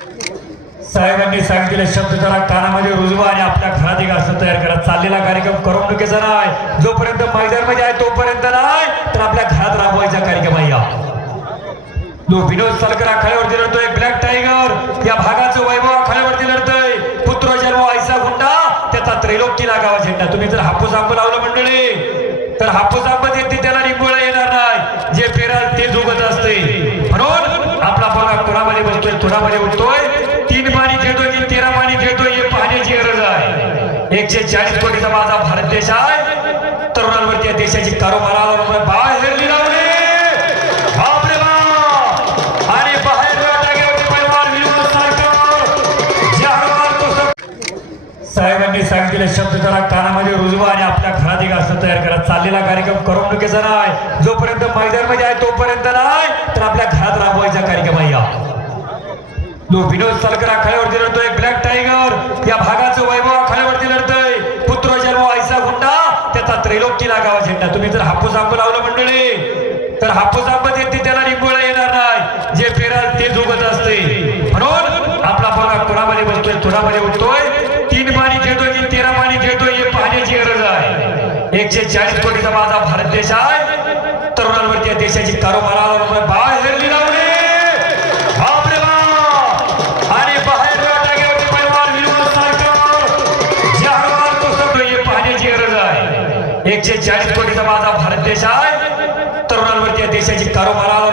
साहेबांनी सांगितले शब्द जरा कानामध्ये रुजवा आणि आपल्या घरात एक असं तयार करा. चाललेला कार्यक्रम करमणुकीचा नाही जोपर्यंत मैदानमध्ये आहे तोपर्यंत नाही तर आपल्या घरात राबवायचा कार्यक्रम आहे हा. जो विनोद सलकर आखाड्यावरती लढतोय ब्लॅक टायगर. या भागाचं वैभव आखाड्यावरती लढतोय. पुत्र जन्म ऐसा गुंडा त्याचा त्रैलोक्य गावा झेंडा. तुम्ही जर हापूस आंब लावलं मंडळी तर हापूस आंब येते त्याला निंबोळा येणार नाही जे पेराल ते जोगत असते म्हणून आपला बघा कुणामध्ये उठतोय. तीन पाणी खेळतोय की तेरा पाणी खेळतोय हे पाहण्याची गरज आहे. एकशे चाळीस कोटीचा माझा भारत देश आहे. तरुणांवरती या देशाची कारोबार बाहेर बाप. साहेबांनी सांगितले शब्द जरा कानामध्ये रुजवा आणि आपल्या घरात एक असं तयार करा. चाललेला कार्यक्रम करमणुकीचा नाही जोपर्यंत मैदानमध्ये आहे तोपर्यंत नाही. तर आपल्या घरात राबवायचा कार्यक्रम आहे हा. जो विनोद सलकर आखाड्यावरती लढतोय. ब्लॅक टायगर या भागाचं वैभव आखाड्यावरती लढतोय. पुत्र जन्म ऐसा हुंडा त्याचा त्रैलोक्य लागावा झेंडा. तुम्ही जर हापूस आंब लावलं मंडळी तर हापूस आंब येते त्याला निंबोळा येणार नाही. जे पेराल ते झोगत असते. म्हणून आपला बघा कुणामध्ये बसतोय कुणामध्ये उठतोय. तीन पाणी खेळतोय की तेरा पाणी खेळतोय हे पाहण्याची गरज आहे. एकशे चाळीस कोटीचा माझा भारत देश आहे. तरुणांवरती या देशाची कारोबार एकशे चाळीस कोटीचा माझा भारत देश आहे. तरुणांवरती या देशाची कारोबार आला